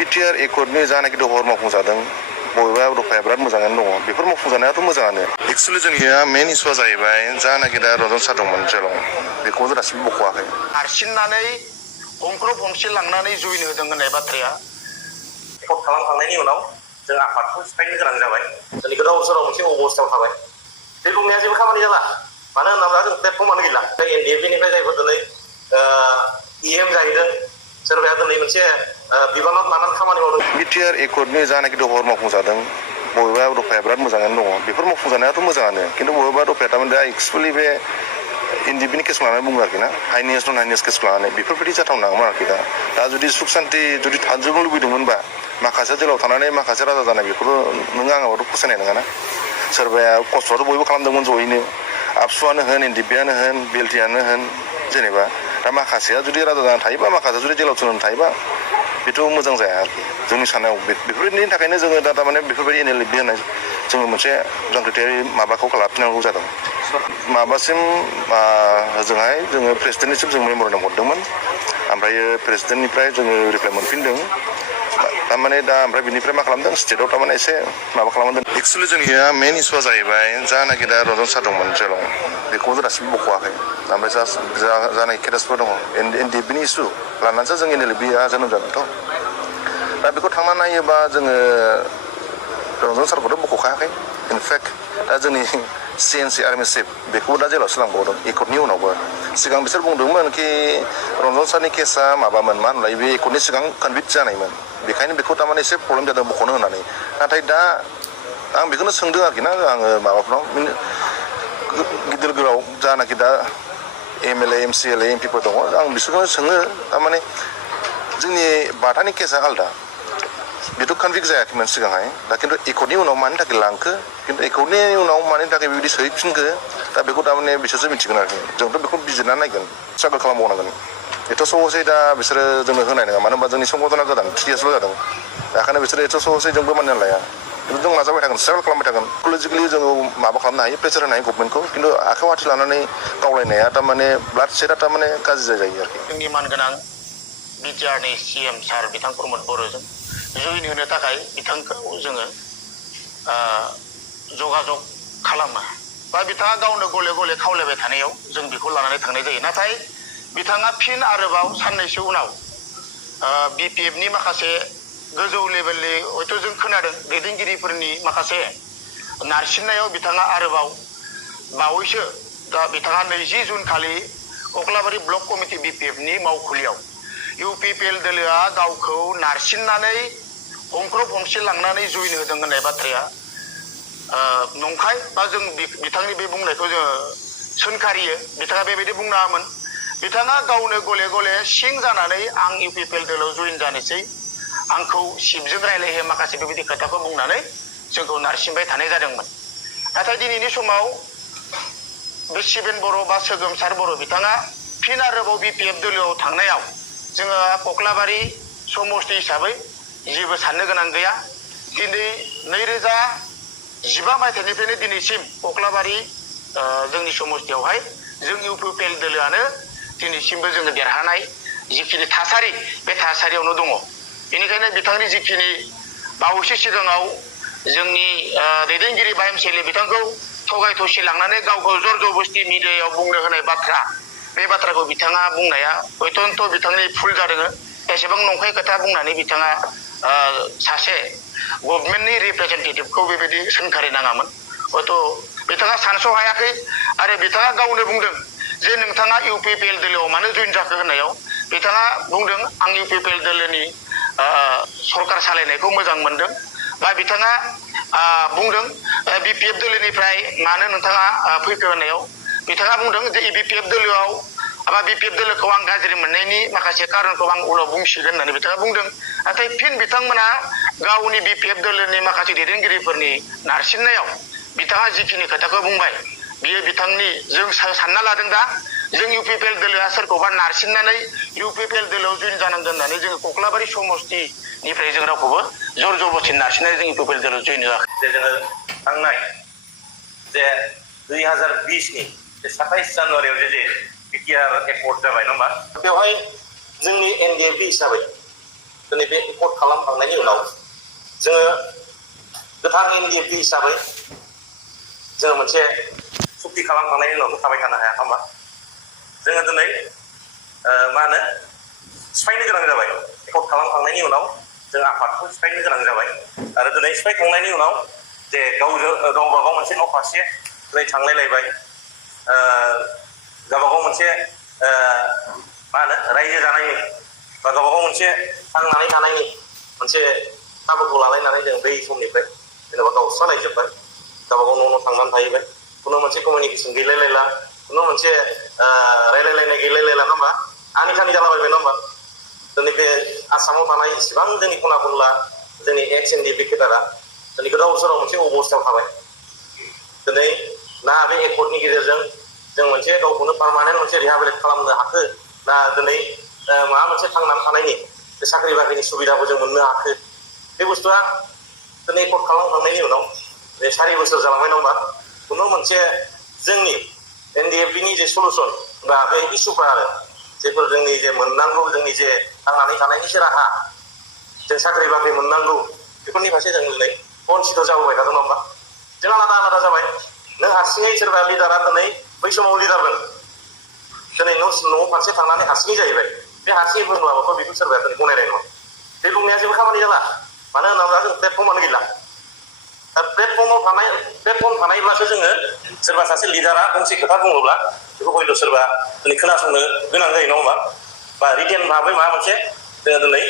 BTR एकर्डनि जानाखि दहर मावफुंजादों बबेबा दफाया बिराद मोजाङैनो दङ बेफोर मावफुंजानायाथ' मोजाङानो एक्सुअलि जोंनिया मेन इस्युआ जाहैबाय जानाखि दा रन्जन सार दंमोन जेराव बेखौ जों दासिमबो बख'वाखै नारसिननानै हंख्र' हंसि लांनानै जुइन होदों होननाय बाथ्राया रेकर्ड खालामखांनायनि उनाव जों आफादखौ सिफायनो गोनां जाबाय जोंनि गोदाव सोराव मोनसे अबस्थायाव थाबाय बे बुंनाया जेबो खामानि जाला मानो होनोब्ला जों प्लेटफर्मानो गैला एनडिएफबिनिफ्राय जायफोर दिनै इएम जाहैदों सोरबाया दिनै मोनसे बिबानाव लानानै खामानि मावदों बिटिआर एकर्डनि जानाखि दहर मावफुंजादों बबेबा दफाया बिराद मोजाङैनो दङ बेफोर मावफुंजानायाथ' मोजाङानो खिन्थु बबेबा दफाया थारमाने दा एक्सुअलि बे एनडिएफबिनि केसखौ लानानै बुङो आरोखि ना हाइनेस नन हाइनेस केसखौ लानानै बेफोरबायदि जाथावना नङामोन आरोखि दा जुदि सुख सान्ति जुदि थाजोबनो लुबैदोंमोनबा माखासे जेलाव थानानै माखासे राजा जानाय बेखौथ' नोङो आङाबोथ' फसायनाय नङाना सोरबाया खस्थ'आथ' बयबो खालामदोंमोन जयैनो आबसुआनो होन एनडिएफबिआनो होन बिएलटिआनो होन जेनेबा दा माखासेया जुदि राजा जानानै थायोबा माखासेया जुदि जेलाव थुनानै थायोबा बेथ' मोजां जाया आरोखि जोंनि साननायाव बेफोरबायदिनि थाखायनो जोङो दा थारमाने बेफोरबायदि एनएलएफबि होननाय जोङो मोनसे जांख्रिथायारि माबाखौ लाफिननांगौ जादों माबासिम ओजोंहाय जोङो प्रेसिडेन्टनिसिम जों मेम'रेन्डाम हरदोंमोन ओमफ्रायो प्रेसिडेन्टनिफ्राय जोङो रिप्लाइ मोनफिनदों थारमाने दा ओमफ्राय बिनिफ्राय मा खालामदों स्टेटआव थारमाने एसे माबा खालामदों एक्सुअलि जोंनिया मेन इस्युआ जाहैबाय जानाखि दा रन्जन सार दंमोन जेराव बेखौ जों दासिमबो बख'वाखै ओमफ्राय जानाय केसेसफोर दङ एनडिएफबिनि इस्यु लानानैसो जों एनएलएफबिआ जोनोम जादोंथ' दा बेखौ थांना नायोबा जोङो रन्जन सारखौथ' बख'खायाखै इनफेक्ट दा जोंनि सिएनसि आर्मि चिफ बेखौबो दा जेलावसो लांबावदों एकर्डनि उनावबो सिगां बिसोर बुंदोंमोन कि रन्जन सारनि केसा माबामोन मा होनलाय बे एकर्डनि सिगां कनभिक्ट जानायमोन बेखायनो बेखौ थारमाने एसे प्रब्लेम जादों बख'नो होननानै नाथाय दा आं बेखौनो सोंदों आरोखि ना आङो माबाफ्राव गिदिर गोलाव जानाखि दा एमएलए एमसिएलए एमपिफोर दङ आं बिसोरखौनो सोङो थारमाने जोंनि बाथानि केसा आलदा बेथ' कनभिक्ट जायाखैमोन सिगांहाय दा खिन्थु एकर्डनि उनाव मानि थाखाय लांखो खिन्थु एकर्डनि उनाव मानि थाखाय बेबायदि सोहैफिनखो दा बेखौ थारमाने बिसोरसो मिथिगोन आरोखि जोंथ' बेखौ बिजिरनानै नायगोन स्ट्रागोल खालामबावनांगोन एथ' सहसै दा बिसोरो जोंनो होनाय नङा मानो होनबा जोंनि संगठना गोदान 3 इयार्सल' जादों बेखायनो बिसोरो एथ' सहसै जोंबो मानिनानै लाया खिन्थु जों नाजाबाय थागोन स्ट्रागोल खालामबाय थागोन पलिटिकेलि जोङो माबा खालामनो हायो प्रेसार होनो हायो गभर्नमेन्टखौ खिन्थु आखायाव आथि लानानै गावलायनाया थारमाने ब्लाड सेटआ थारमाने गाज्रि जायो आरोखि जोंनि मानगोनां बिटिआरनि सिएम सार बिथां प्रमद बर'जों जइन होनो थाखाय बिथांखौ जोङो जगाजग खालामो बा बिथाङा गावनो गले गले खावलायबाय थानायाव जों बेखौ लानानै थांनाय जायो नाथाय बिथाङा फिन आरोबाव साननैसो उनाव बिपिएफनि माखासे गोजौ लेभेलनि हयथ' जों खोनादों दैदेनगिरिफोरनि माखासे नारसिननायाव बिथाङा आरोबाव बावैसो दा बिथाङा 20 जुन खालि कक्लाबारि ब्लक कमिटि बिपिएफनि मावखुलियाव इउपिपिएल दोलोआ गावखौ नारसिननानै हंख्र' हंसि लांनानै जुइन होदों होननाय बाथ्राया नंखाय बा जों बिथांनि बे बुंनायखौ जोङो सोंखारियो बिथाङा बेबायदि बुंनाङामोन बिथाङा गावनो गले गले सिं जानानै आं इउपिपिएल दोलोआव जुइन जानोसै आंखौ सिपजों रायलायहो माखासे बेबायदि खोथाखौ बुंनानै जोंखौ नारसिनबाय थानाय जादोंमोन नाथाय दिनैनि समाव बे शिबेन बर' बा सोगोमसार बर' बिथाङा फिन आरोबाव बिपिएफ दोलोआव थांनायाव जोङो कक्लाबारि समस्ति हिसाबै जेबो साननो गोनां गैया दिनै 2015 मायथाइनिफ्रायनो दिनैसिम कक्लाबारि जोंनि समस्तियावहाय जों इउपिपिएल दोलोआनो दिनैसिमबो जोङो देरहानाय जिखिनि थासारि बे थासारियावनो दङ बेनिखायनो बिथांनि जिखिनि बावैसो सिगाङाव जोंनि दैदेनगिरि बा एमसिएलए बिथांखौ थगाय थसि लांनानै गावखौ जर जबस्ति मिडियायाव बुंनो होनाय बाथ्रा बे बाथ्राखौ बिथाङा बुंनाया हयथ' बिथांनि भुल जादों एसेबां नंखाय खोथा बुंनानै बिथाङा सासे गभर्नमेन्टनि रिप्रेजेन्टेटिभखौ बेबायदि सोंखारिनाङामोन हयथ' बिथाङा सानस' हायाखै आरो बिथाङा गावनो बुंदों जे नोंथाङा इउपिपिएल दोलोआव मानो जइन जाखो होननायाव बिथाङा बुंदों आं इउपिपिएल दोलोनि सरकार सालायनायखौ मोजां मोनदों बा बिथाङा बुंदों बिपिएफ दोलोनिफ्राय मानो नोंथाङा फैखो होननायाव बिथाङा बुंदों जे बिपिएफ दोलोआव बा बिपिएफ दोलोखौ आं गाज्रि मोननायनि माखासे कारनखौ आं उनाव बुंसिगोन होननानै बिथाङा बुंदों नाथाय फिन बिथांमोना गावनि बिपिएफ दोलोनि माखासे दैदेनगिरिफोरनि नारसिननायाव बिथाङा जिखिनि खोथाखौ बुंबाय बियो बिथांनि जों सानना लादों दा जों इउपिपिएल दोलोआ सोरखौबा नारसिननानै इउपिपिएल दोलोआव जइन जानांगोन होननानै जोङो कक्लाबारि समस्तिनिफ्राय जों रावखौबो जर जबस्ति नारसिननानै जों इउपिपिएल दोलोआव जइन होआखै जे जोङो थांनाय जे 2020नि 27 जानुवारियाव जे बिटिआर एकर्ड जाबाय नङा होमबा बेवहाय जोंनि एनडिएफबि हिसाबै दिनै बे एकर्ड खालामखांनायनि उनाव जोङो गोथां NDFB हिसाबै जोङो मोनसे सुक्ति खालामखांनायनि उनावथ' थाबाय थानो हाया होमबा जोङो दिनै मा होनो सिफायनो गोनां जाबाय एकर्ड खालामखांनायनि उनाव जों आफादखौ सिफायनो गोनां जाबाय आरो दिनै सिफायखांनायनि उनाव जे गावबा गाव मोनसे न' फारसे दिनै थांलायलायबाय गावबा गाव मोनसे मा होनो रायजो जानायनि बा गावबा गाव मोनसे थांनानै थानायनि मोनसे खाबुखौ लालायनानै जों बै समनिफ्राय जेनेबा गावस्रालायजोब्बाय गावबा गाव न' थांनानै थाहैबाय खुनु मोनसे कमिउनिकेसन गैलायलायला खुनु मोनसे रायलायलायनाय गैलायलायला नङा होमबा आनि खानि जालाबायबाय नङा होमबा दिनै बे आसामाव थानाय इसिबां जोंनि खना खनला जोंनि एक्स NDFB केडारा दिनै गोदाव सोराव मोनसे अबस्थायाव थाबाय दिनै ना बे एकर्डनि गेजेरजों जों मोनसे गावखौनो पार्मानेन्ट मोनसे रिहाबिलिट खालामनो हाखो ना दिनै माबा मोनसे थांनानै थानायनि बे साख्रि बाख्रिनि सुबिदाखौ जों मोननो हाखो बे बुस्थुआ दिनै एकर्ड खालामखांनायनि उनाव बे 4 बोसोर जालांबाय नङा होमबा खुनु मोनसे जोंनि NDFBनि जे सलुसन बा बे इस्युफ्रा आरो जेफोर जोंनि जे मोननांगौ जोंनि जे थांनानै थानायनि जे राहा जों साख्रि बाख्रि मोननांगौ बेफोरनि फारसे जों दिनै बन्सित जाबोबाय थादों नङा होमबा जों आलादा आलादा जाबाय नों हारसिङै सोरबा लिडारा दिनै बै समाव लिडारमोन दिनै न' फारसे थांनानै हारसिङै जाहैबाय बे हारसिङै बुंब्लाबोथ' बेखौ सोरबाया दिनै गनायनाय नङा बे बुंनाया जेबो खामानि जाला मानो होनोब्ला जों प्लेटफर्मानो गैला दा प्लेटफर्म थानायब्लासो जोङो सोरबा सासे लिडारा मोनसे खोथा बुङोब्ला बेखौ हयथ' सोरबा दिनै खोनासंनो गोनां जायो नङा होमबा बा रिटेन भाबै माबा मोनसे जोङो दिनै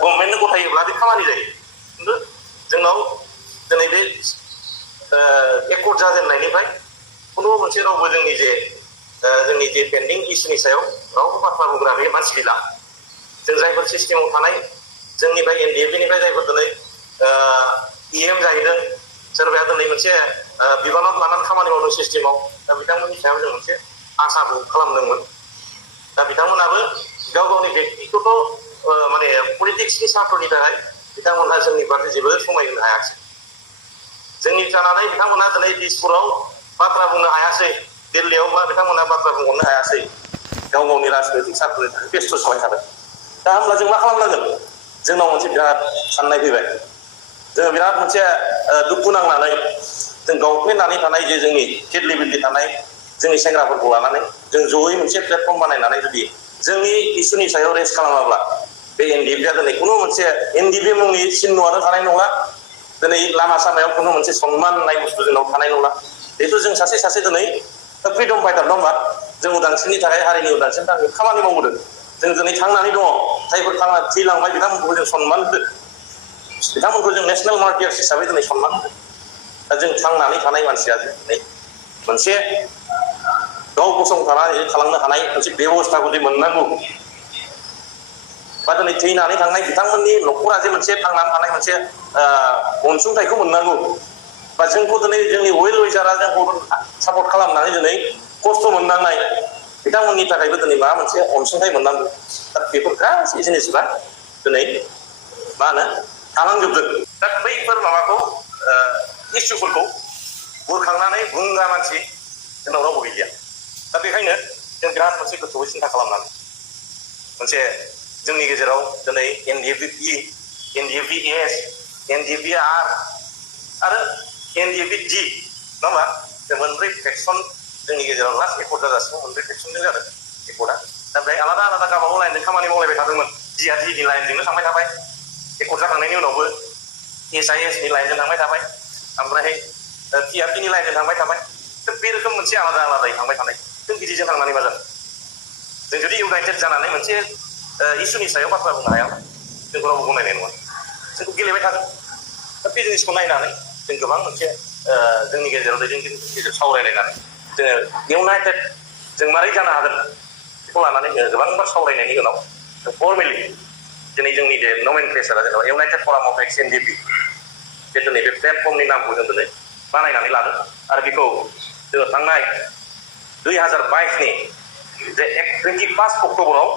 गभर्नमेन्टनो गथायोब्ला बे खामानि जायो खिन्थु जोंनाव दिनै बे एकर्ड जाजेननायनिफ्राय खुनु मोनसे रावबो जोंनि जे पेन्डिं इस्युनि सायाव रावबो बाथ्रा बुंग्रा बे मानसि गैला जों जायफोर सिस्टेमाव थानाय जोंनिफ्राय NDFBनिफ्राय जायफोर दिनै EM जाहैदों सोरबाया दिनै मोनसे बिबानाव लानानै खामानि मावदों सिस्टेमाव दा बिथांमोननि सायाव जों मोनसे आसाबो खालामदोंमोन दा बिथांमोनाबो गाव गावनि बेक्तिगत माने पलिटिक्सनि सार्थनि थाखाय बिथांमोनहा जोंनि फारसे जेबो समाय होनो हायाखिसै जोंनि जानानै बिथांमोना दिनै दिसपुराव बाथ्रा बुंनो हायासै दिल्लीयाव बा बिथांमोना बाथ्रा बुंहरनो हायासै गाव गावनि राजनैतिक सार्थनि थाखाय बेस्थ' जाबाय थादों दा होमब्ला जों मा खालामनांगोन जोंनाव मोनसे बिराद साननाय फैबाय जोङो बिराद मोनसे दुखु नांनानै जों गावफ्लेनानै थानाय जे जोंनि केपेबिलिटि थानाय जोंनि सेंग्राफोरखौ लानानै जों जयै मोनसे प्लेटफर्म बानायनानै जुदि जोंनि इस्युनि सायाव रेस्ट खालामाब्ला बे NDFBआ दिनै खुनु मोनसे NDFB मुंनि चिह्नआनो थानाय नङा दिनै लामा सामायाव खुनु मोनसे सनमान होननाय बुस्थु जोंनाव थानाय नङा जिहेथु जों सासे दिनै फ्रिदम फाइटार नङा होमबा जों उदांस्रिनि थाखाय हारिनि उदांस्रिनि थाखाय खामानि मावबोदों जों दिनै थांनानै दङ जायफोर थांना थैलांबाय बिथांमोनखौ जों सनमान होदों बिथांमोनखौ जों नेसनेल मार्टियार्स हिसाबै दिनै सनमान होदों दा जों थांनानै थानाय मानसिया दिनै मोनसे गाव गसंथानानै थालांनो हानाय मोनसे बेबस्थाखौ जे मोननांगौ बा दिनै थैनानै थांनाय बिथांमोननि न'खरा जे मोनसे थांनानै थानाय मोनसे अनसुंथाइखौ मोननांगौ बा जोंखौ दिनै जोंनि वेल विजारा जोंखौ सापर्ट खालामनानै दिनै खस्थ' मोननांनाय बिथांमोननि थाखायबो दिनै माबा मोनसे अनसुंथाइ मोननांगौ दा बेफोर गासै जिनिसफ्रा दिनै मा होनो थालांजोबदों दा बैफोर माबाखौ इस्युफोरखौ बुरखांनानै बुंग्रा मानसि जोंनाव रावबो गैलिया दा बेखायनो जों बिराद मोनसे गोथौयै सिन्था खालामनानै मोनसे जोंनि गेजेराव दिनै NDFB NDFB-S NDFB-R आरो NDFB-D नङा होमबा जों मोनब्रै फेक्सन जोंनि गेजेराव लास्ट एकर्ड जाजासिम मोनब्रै फेक्सनजों जादों एकर्डआ दा बेहाय आलादा आलादा गावबागाव लाइनजों खामानि मावलायबाय थादोंमोन DA Dनि लाइनजोंनो थांबाय थाबाय एकर्ड जाखांनायनि उनावबो SISनि लाइनजों थांबाय थाबाय ओमफ्राय PRPनि लाइनजों थांबाय थाबाय बे रोखोम मोनसे आलादा आलादायै थांबाय थानाय जों बिदिजों थांनानै मा जानो जों जुदि इउनाइटेड जानानै मोनसे इस्युनि सायाव बाथ्रा बुंनो हायाब्ला जोंखौ रावबो गनायनाय नङा जोंखौ गेलेबाय थागोन दा बे जिनिसखौ नायनानै जों गोबां मोनसे जोंनि गेजेराव दैदेनगिरिफोरनि गेजेराव सावरायलायनानै जोङो इउनाइटेड जों मारै जानो हागोन बेखौ लानानै जोङो गोबांबार सावरायनायनि उनाव जों फर्मेलि दिनै जोंनि बे नमेनक्लेचारा जेनेबा इउनाइटेड फराम अफ एक्स NDFB बे दिनै बे प्लेटफर्मनि नामखौ जों दिनै बानायनानै लादों आरो बेखौ जोङो थांनाय 2022नि जे 21 अक्ट'बराव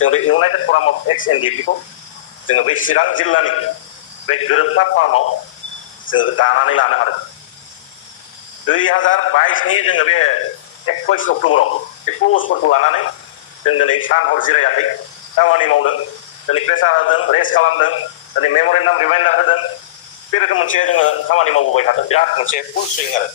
जों बे इउनाइटेड फराम अफ एक्स NDFBखौ जोङो बै चिरां जिल्लानि बे गोरोबथा फार्माव जोङो दानानै लानो हादों 2022नि जोङो बे 21 अक्ट'बराव बे पस्टफोरखौ लानानै जों दिनै सान हर जिरायाखै खामानि मावदों दिनै प्रेसार होदों रेस्ट खालामदों दिनै मेम'रेन्डाम रिमाइन्डार होदों बे रोखोम मोनसे जोङो खामानि मावबोबाय थादों बिराद मोनसे फुल सुइं आरो